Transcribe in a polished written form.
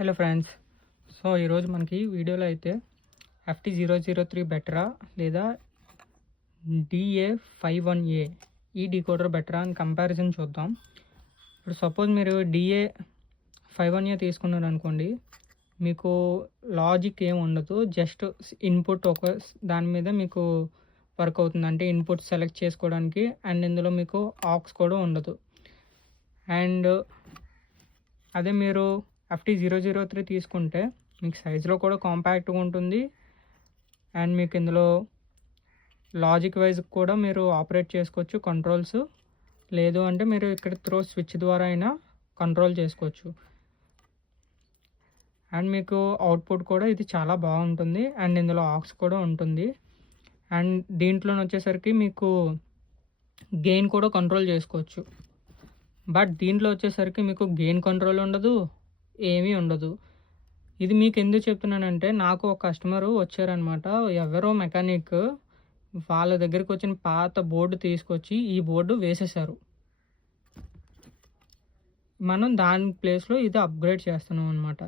Hello friends. So ఈరోజు మనకి వీడియోలో అయితే FT003 బెటరా లేదా DA51A ఈ డీకోడర్ బెటరా అని కంపారిజన్ చూద్దాం. ఇప్పుడు సపోజ్ మీరు DA51A తీసుకున్నారు అనుకోండి, మీకు లాజిక్ ఏమి ఉండదు, జస్ట్ ఇన్పుట్ ఒక దాని మీద మీకు వర్క్ అవుతుంది. అంటే ఇన్పుట్ సెలెక్ట్ చేసుకోవడానికి, అండ్ ఇందులో మీకు ఆక్స్ కూడా ఉండదు. అండ్ అదే మీరు FT003 తీసుకుంటే మీకు సైజులో కూడా కాంపాక్ట్గా ఉంటుంది, అండ్ మీకు ఇందులో లాజిక్ వైజ్ కూడా మీరు ఆపరేట్ చేసుకోవచ్చు కంట్రోల్స్. లేదు అంటే మీరు ఇక్కడ స్విచ్ ద్వారా అయినా కంట్రోల్ చేసుకోవచ్చు. అండ్ మీకు అవుట్పుట్ కూడా ఇది చాలా బాగుంటుంది, అండ్ ఇందులో ఆక్స్ కూడా ఉంటుంది. అండ్ దీంట్లో వచ్చేసరికి మీకు గెయిన్ కూడా కంట్రోల్ చేసుకోవచ్చు. బట్ దీంట్లో వచ్చేసరికి మీకు గెయిన్ కంట్రోల్ ఉండదు, ఏమీ ఉండదు. ఇది మీకు ఎందుకు చెప్తున్నానంటే, నాకు ఒక కస్టమరు వచ్చారనమాట. ఎవరో మెకానిక్ వాళ్ళ దగ్గరికి వచ్చిన పాత బోర్డు తీసుకొచ్చి ఈ బోర్డు వేసేసారు. మనం దాని ప్లేస్లో ఇది అప్గ్రేడ్ చేస్తున్నాం అనమాట.